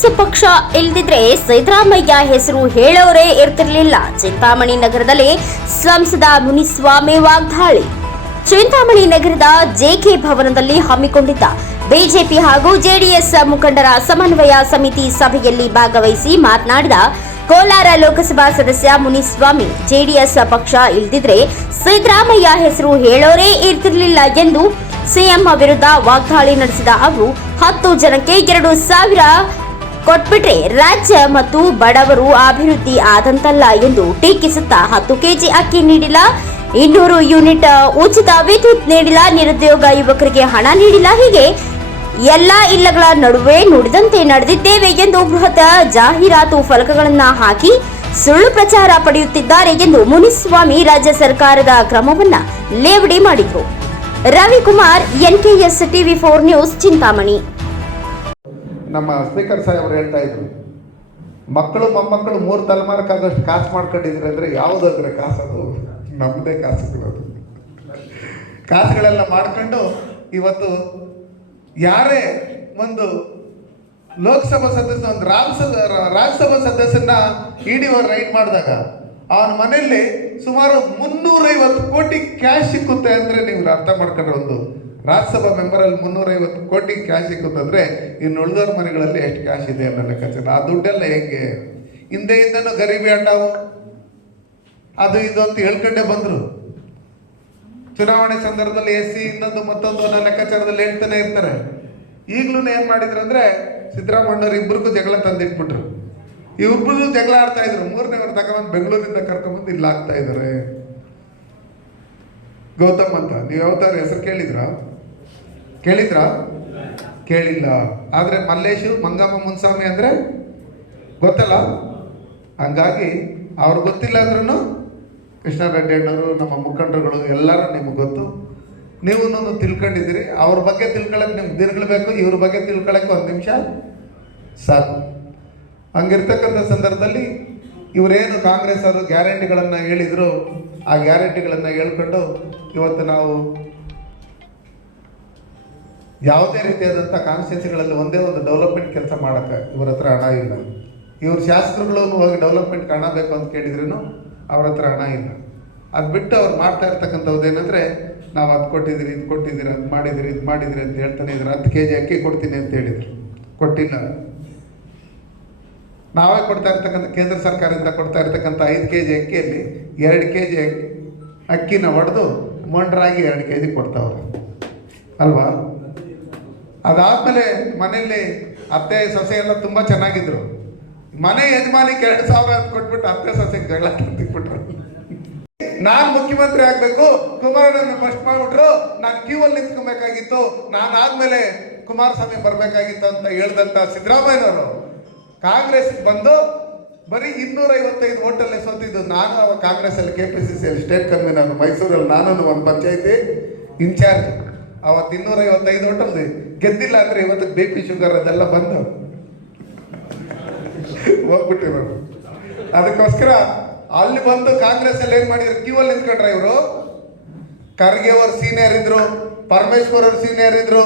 JDS ಪಕ್ಷ ಇಲ್ದಿದ್ರೆ ಸಿದ್ದರಾಮಯ್ಯ ಹೆಸರು ಹೇಳೋರೇ ಇರ್ತಿರ್ಲಿಲ್ಲ. ಚಿಂತಾಮಣಿ ನಗರದಲ್ಲಿ ಸಂಸದ ಮುನಿಸ್ವಾಮಿ ವಾಗ್ದಾಳಿ. ಚಿಂತಾಮಣಿ ನಗರದ ಜೆಕೆ ಭವನದಲ್ಲಿ ಹಮ್ಮಿಕೊಂಡಿದ್ದ ಬಿಜೆಪಿ ಹಾಗೂ ಜೆಡಿಎಸ್ ಮುಖಂಡರ ಸಮನ್ವಯ ಸಮಿತಿ ಸಭೆಯಲ್ಲಿ ಭಾಗವಹಿಸಿ ಮಾತನಾಡಿದ ಕೋಲಾರ ಲೋಕಸಭಾ ಸದಸ್ಯ ಮುನಿಸ್ವಾಮಿ ಜೆಡಿಎಸ್ ಪಕ್ಷ ಇಲ್ದಿದ್ರೆ ಸಿದ್ದರಾಮಯ್ಯ ಹೆಸರು ಹೇಳೋರೇ ಇರ್ತಿರ್ಲಿಲ್ಲ ಎಂದು ಸಿಎಂ ವಿರುದ್ಧ ವಾಗ್ದಾಳಿ ನಡೆಸಿದ ಅವರು, ಹತ್ತು ಜನಕ್ಕೆ ಎರಡು ಸಾವಿರ ಕೊಟ್ಬಿಟ್ರೆ ರಾಜ್ಯ ಮತ್ತು ಬಡವರು ಅಭಿವೃದ್ಧಿ ಆದಂತಲ್ಲ ಎಂದು ಟೀಕಿಸುತ್ತಾ ಹತ್ತು ಕೆಜಿ ಅಕ್ಕಿ ನೀಡಿಲ್ಲ. ಇನ್ನೂರು ಯೂನಿಟ್ ಉಚಿತ ವಿದ್ಯುತ್ ನೀಡಿಲ್ಲ. ನಿರುದ್ಯೋಗ ಯುವಕರಿಗೆ ಹಣ ನೀಡಿಲ್ಲ. ಹೀಗೆ ಎಲ್ಲ ಇಲ್ಲಗಳ ನಡುವೆ ನುಡಿದಂತೆ ನಡೆದಿದ್ದೇವೆ ಎಂದು ಬೃಹತ್ ಜಾಹೀರಾತು ಫಲಕಗಳನ್ನ ಹಾಕಿ ಸುಳ್ಳು ಪ್ರಚಾರ ಪಡೆಯುತ್ತಿದ್ದಾರೆ ಎಂದು ಮುನಿಸ್ವಾಮಿ ರಾಜ್ಯ ಸರ್ಕಾರದ ಕ್ರಮವನ್ನ ಲೇವಡಿ ಮಾಡಿದ್ರು. Ravikumar, NKS TV four news Chintamani. ನಮ್ಮ ಸ್ಪೀಕರ್ ಸಾಹೇಬ್ರು ಹೇಳ್ತಾ ಇದ್ರು, ಮಕ್ಕಳು ಮೊಮ್ಮಕ್ಕಳು ಮೂರು ತಲೆಮಾರಕ್ಕಾಗಷ್ಟು ಕಾಸು ಮಾಡ್ಕೊಂಡಿದ್ರೆ ಅಂದರೆ ಕಾಸು ಕಾಸದು ನಮ್ಮದೇ ಕಾಸುಗಳದು ಕಾಸುಗಳೆಲ್ಲ ಮಾಡ್ಕೊಂಡು ಇವತ್ತು ಯಾರೇ ಒಂದು ಲೋಕಸಭಾ ಸದಸ್ಯ, ಒಂದು ರಾಜ್ಯಸಭಾ ರಾಜ್ಯಸಭಾ ಸದಸ್ಯನ ಇಡಿ ಅವರು ರೈಡ್ ಮಾಡಿದಾಗ ಅವನ ಮನೆಯಲ್ಲಿ ಸುಮಾರು ಮುನ್ನೂರೈವತ್ತು ಕೋಟಿ ಕ್ಯಾಶ್ ಸಿಕ್ಕುತ್ತೆ ಅಂದರೆ ನೀವು ಅರ್ಥ ಮಾಡ್ಕೊಂಡ್ರೆ ಒಂದು ರಾಜ್ಯಸಭಾ ಮೆಂಬರಲ್ಲಿ ಮುನ್ನೂರೈವತ್ತು ಕೋಟಿ ಕ್ಯಾಶ್ ಸಿಕ್ಕುತ್ತಂದ್ರೆ ಇನ್ನು ಉಳಿದವ್ರ ಮನೆಗಳಲ್ಲಿ ಎಷ್ಟು ಕ್ಯಾಶ್ ಇದೆ ಅನ್ನೋ ಲೆಕ್ಕಾಚಾರ. ಆ ದುಡ್ಡೆಲ್ಲ ಹೆಂಗೆ? ಹಿಂದೆ ಇಂದನೂ ಗರೀಬಿ ಹಣ್ಣಾವು ಅದು ಇದು ಅಂತ ಹೇಳ್ಕೊಂಡೇ ಬಂದರು. ಚುನಾವಣೆ ಸಂದರ್ಭದಲ್ಲಿ ಎಸ್ ಸಿ ಇನ್ನೊಂದು ಮತ್ತೊಂದು ಅನ್ನೋ ಲೆಕ್ಕಾಚಾರದಲ್ಲಿ ಹೇಳ್ತಾನೆ ಇರ್ತಾರೆ. ಈಗಲೂ ಏನು ಮಾಡಿದ್ರು ಅಂದ್ರೆ ಸಿದ್ದರಾಮಣ್ಣವ್ರು ಇಬ್ಬರಿಗೂ ಜಗಳ ತಂದಿಟ್ಬಿಟ್ರು. ಇವ್ರಿಗೂ ಜಗಳ ಆಡ್ತಾ ಇದ್ರು. ಮೂರನೇವ್ರು ತಗೊಂಬಂದು ಬೆಂಗಳೂರಿಂದ ಕರ್ಕೊಂಬಂದು ಇಲ್ಲಿ ಇದಾರೆ. ಗೌತಮ್ ಅಂತ. ನೀವು ಯಾವತ್ತಾರ ಹೆಸರು ಕೇಳಿದ್ರ? ಕೇಳಿದ್ರ? ಕೇಳಿಲ್ಲ. ಆದರೆ ಮಲ್ಲೇಶು, ಮಂಗಮ್ಮ ಮುನ್ಸ್ವಾಮಿ ಅಂದ್ರೆ ಗೊತ್ತಲ್ಲ? ಹಂಗಾಗಿ ಅವ್ರು ಗೊತ್ತಿಲ್ಲ ಅಂದ್ರೂ ಕೃಷ್ಣಾರೆಡ್ಡಿ ಅಣ್ಣವರು ನಮ್ಮ ಮುಖಂಡರುಗಳು ಎಲ್ಲರೂ ನಿಮಗೆ ಗೊತ್ತು. ನೀವು ತಿಳ್ಕೊಂಡಿದ್ದೀರಿ. ಅವ್ರ ಬಗ್ಗೆ ತಿಳ್ಕೊಳಕ್ಕೆ ನಿಮ್ಗೆ ದಿನಗಳು ಇವ್ರ ಬಗ್ಗೆ ತಿಳ್ಕೊಳಕ್ಕೆ ಒಂದು ನಿಮಿಷ ಸಾಕು. ಹಂಗಿರ್ತಕ್ಕಂಥ ಸಂದರ್ಭದಲ್ಲಿ ಇವರೇನು ಕಾಂಗ್ರೆಸ್ ಅವರು ಗ್ಯಾರಂಟಿಗಳನ್ನು ಹೇಳಿದರು, ಆ ಗ್ಯಾರಂಟಿಗಳನ್ನು ಹೇಳ್ಕೊಂಡು ಇವತ್ತು ನಾವು ಯಾವುದೇ ರೀತಿಯಾದಂಥ ಕಾನ್ಸ್ಟಿಟ್ಯೂನ್ಸಿಗಳಲ್ಲಿ ಒಂದೇ ಒಂದು ಡೆವಲಪ್ಮೆಂಟ್ ಕೆಲಸ ಮಾಡೋಕ್ಕೆ ಇವ್ರ ಹತ್ರ ಹಣ ಇಲ್ಲ. ಇವ್ರ ಶಾಸಕರುಗಳನ್ನು ಹೋಗಿ ಡೆವಲಪ್ಮೆಂಟ್ ಹಣ ಅಂತ ಕೇಳಿದ್ರೂ ಅವ್ರ ಹತ್ರ ಹಣ ಇಲ್ಲ. ಅದು ಬಿಟ್ಟು ಅವ್ರು ಮಾಡ್ತಾ ಇರ್ತಕ್ಕಂಥದ್ದು ಏನಂದರೆ, ನಾವು ಅದು ಕೊಟ್ಟಿದ್ದೀರಿ, ಇದು ಕೊಟ್ಟಿದ್ದೀರಿ, ಅದು ಮಾಡಿದಿರಿ ಇದು ಮಾಡಿದಿರಿ ಅಂತ ಹೇಳ್ತಾನೆ ಇದ್ರು. ಹತ್ತು ಕೆ ಜಿ ಅಕ್ಕಿ ಕೊಡ್ತೀನಿ ಅಂತ ಹೇಳಿದರು. ಕೊಟ್ಟಿಲ್ಲ. ನಾವೇ ಕೊಡ್ತಾ ಇರ್ತಕ್ಕಂಥ, ಕೇಂದ್ರ ಸರ್ಕಾರದಿಂದ ಕೊಡ್ತಾ ಇರ್ತಕ್ಕಂಥ ಐದು ಕೆ ಜಿ ಅಕ್ಕಿಯಲ್ಲಿ ಎರಡು ಕೆ ಜಿ ಅಕ್ಕಿನ ಹೊಡೆದು ಮೊಂಡ್ರಾಗಿ ಎರಡು ಕೆ ಜಿ ಕೊಡ್ತಾವ್ರೆ. ಅಲ್ವಾ? ಅದಾದ್ಮೇಲೆ ಮನೆಯಲ್ಲಿ ಅತ್ತೆ ಸೊಸೆ ಎಲ್ಲ ತುಂಬಾ ಚೆನ್ನಾಗಿದ್ರು. ಮನೆ ಯಜಮಾನಿಗೆ ಎರಡು ಸಾವಿರ ಅಂತ ಕೊಟ್ಬಿಟ್ಟು ಅತ್ತೆ ಸೊಸೆಗೆ ಜಗಳ ತಿಕ್ಬಿಟ್ರು ನಾನು ಮುಖ್ಯಮಂತ್ರಿ ಆಗ್ಬೇಕು ಕುಮಾರಣ್ಣನ ಫಸ್ಟ್ ಮಾಡ್ಬಿಟ್ರು, ನಾನು ಕ್ಯೂ ಅಲ್ಲಿ ನಿಂತ್ಕೊಬೇಕಾಗಿತ್ತು, ನಾನು ಆದ್ಮೇಲೆ ಕುಮಾರಸ್ವಾಮಿ ಬರಬೇಕಾಗಿತ್ತು ಅಂತ ಹೇಳ್ದಂತ ಸಿದ್ದರಾಮಯ್ಯನವರು. ಕಾಂಗ್ರೆಸ್ ಬಂದು ಬರೀ ಇನ್ನೂರ ಐವತ್ತೈದು ಓಟಲ್ಲಿ ಸೋತಿದ್ದು ನಾನು ಕಾಂಗ್ರೆಸ್ ಅಲ್ಲಿ K P C C state convener ಮೈಸೂರಲ್ಲಿ ನಾನು ಒಂದು ಪಂಚಾಯತಿ, ಇನ್ಚಾರ್ಜ್. ಅವತ್ತು ಇನ್ನೂರ ಐವತ್ತೈದು ಓಟಲ್ಲಿ ಗೆದ್ದಿಲ್ಲ ಅಂದ್ರೆ ಇವತ್ತು ಬಿ ಪಿ ಶುಗರ್ ಅದೆಲ್ಲ ಬಂದು. ಹೋಗ್ಬಿಟ್ಟಿರೋರು ಅದಕ್ಕೋಸ್ಕರ ಅಲ್ಲಿ ಬಂದು ಕಾಂಗ್ರೆಸ್ ಅಲ್ಲಿ ಏನ್ ಮಾಡಿದ್ರು? ಕ್ಯೂ ಅಲ್ಲಿ ನಿಂತ್ಕೊಂಡ್ರ ಇವರು? ಖರ್ಗೆ ಅವರು ಸೀನಿಯರ್ ಇದ್ರು, ಪರಮೇಶ್ವರ್ ಅವರು ಸೀನಿಯರ್ ಇದ್ರು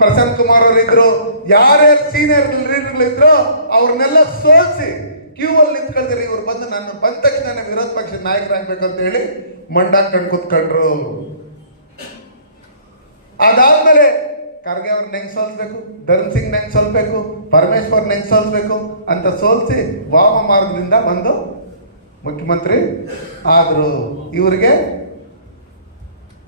ಪ್ರಶಾಂತ್ ಕುಮಾರ್ ಅವರು ಇದ್ರು ಯಾರ್ಯಾರು ಸೀನಿಯರ್ ಲೀಡರ್ಗಳು ಇದ್ರು, ಅವ್ರನ್ನೆಲ್ಲ ಸೋಲ್ಸಿ ಕ್ಯೂ ಅಲ್ಲಿ ನಿಂತ್ಕೊಳ್ತಾರೆ. ಇವ್ರು ಬಂದು ನನ್ನ ಬಂದ ತಕ್ಷಣ ವಿರೋಧ ಪಕ್ಷದ ನಾಯಕರಾಗ್ಬೇಕು ಅಂತ ಹೇಳಿ ಕಣ್ ಕೂತ್ಕೊಂಡ್ರು. ಅದಾದ್ಮೇಲೆ ಖರ್ಗೆ ಅವ್ರನ್ನ ಹೆಂಗೆ ಸೋಲ್ಸ್ಬೇಕು? ಧರ್ಮ್ ಸಿಂಗ್ ಹೆಂಗೆ ಸೋಲ್ಬೇಕು ಪರಮೇಶ್ವರ್ನ ಹೆಂಗೆ ಸೋಲ್ಸ್ಬೇಕು ಅಂತ ಸೋಲ್ಸಿ ವಾಮ ಮಾರ್ಗದಿಂದ ಬಂದು ಮುಖ್ಯಮಂತ್ರಿ ಆದ್ರು. ಇವರಿಗೆ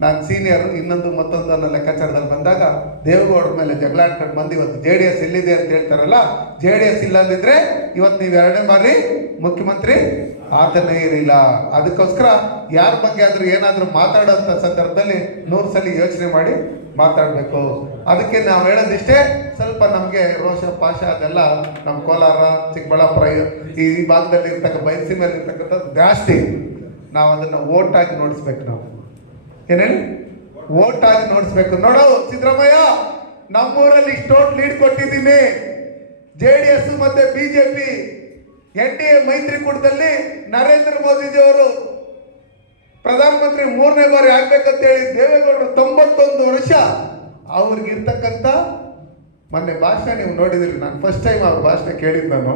ನಾನು ಸೀನಿಯರ್ ಇನ್ನೊಂದು ಮತ್ತೊಂದು ಅನ್ನೋ ಲೆಕ್ಕಾಚಾರದಲ್ಲಿ ಬಂದಾಗ ದೇವೇಗೌಡರ ಮೇಲೆ ಜಗಳ ಆಡ್ಕೊಂಡು ಬಂದು ಇವತ್ತು ಜೆ ಡಿ ಎಸ್ ಇಲ್ಲಿದೆ ಅಂತ ಹೇಳ್ತಾರಲ್ಲ ಜೆ ಡಿ ಎಸ್ ಇಲ್ಲದಿದ್ರೆ ಇವತ್ತು ನೀವು ಎರಡನೇ ಬಾರಿ ಮುಖ್ಯಮಂತ್ರಿ ಆತನೇ ಇರಲಿಲ್ಲ. ಅದಕ್ಕೋಸ್ಕರ ಯಾರ ಬಗ್ಗೆ ಆದರೂ ಏನಾದರೂ ಮಾತಾಡೋಂಥ ಸಂದರ್ಭದಲ್ಲಿ ನೂರು ಸಲ ಯೋಚನೆ ಮಾಡಿ ಮಾತಾಡಬೇಕು. ಅದಕ್ಕೆ ನಾವು ಹೇಳೋದಿಷ್ಟೇ, ಸ್ವಲ್ಪ ನಮಗೆ ರೋಷ ಪಾಶ ಅದೆಲ್ಲ ನಮ್ಮ ಕೋಲಾರ, ಚಿಕ್ಕಬಳ್ಳಾಪುರ ಈ ಭಾಗದಲ್ಲಿ ಇರ್ತಕ್ಕ ಮೇಲೆ ಇರ್ತಕ್ಕಂಥದ್ದು ಜಾಸ್ತಿ. ನಾವು ಅದನ್ನು ಓಟಾಗಿ ನೋಡಿಸ್ಬೇಕು ನಾವು. ಏನೇನು? ಓಟ್ ಆಗಿ ನೋಡಿಸ್ಬೇಕು. ನೋಡು, ಸಿದ್ದರಾಮಯ್ಯ, ನಮ್ಮೂರಲ್ಲಿ ಇಷ್ಟೋಟ್ ಲೀಡ್ ಕೊಟ್ಟಿದ್ದೀನಿ. ಜೆ ಡಿ ಎಸ್ ಮತ್ತೆ ಬಿಜೆಪಿ, ಎನ್ ಡಿ ಎ ಮೈತ್ರಿಕೂಟದಲ್ಲಿ ನರೇಂದ್ರ ಮೋದಿಜಿ ಅವರು ಪ್ರಧಾನಮಂತ್ರಿ ಮೂರನೇ ಬಾರಿ ಆಗ್ಬೇಕಂತ ಹೇಳಿ ದೇವೇಗೌಡರು ತೊಂಬತ್ತೊಂದು ವರ್ಷ ಅವ್ರಿಗಿರ್ತಕ್ಕಂಥ ಮೊನ್ನೆ ಭಾಷಣ ನೀವು ನೋಡಿದಿರಿ, ನಾನು ಫಸ್ಟ್ ಟೈಮ್ ಅವ್ರ ಭಾಷಣ ಕೇಳಿದ್ದು ನಾನು.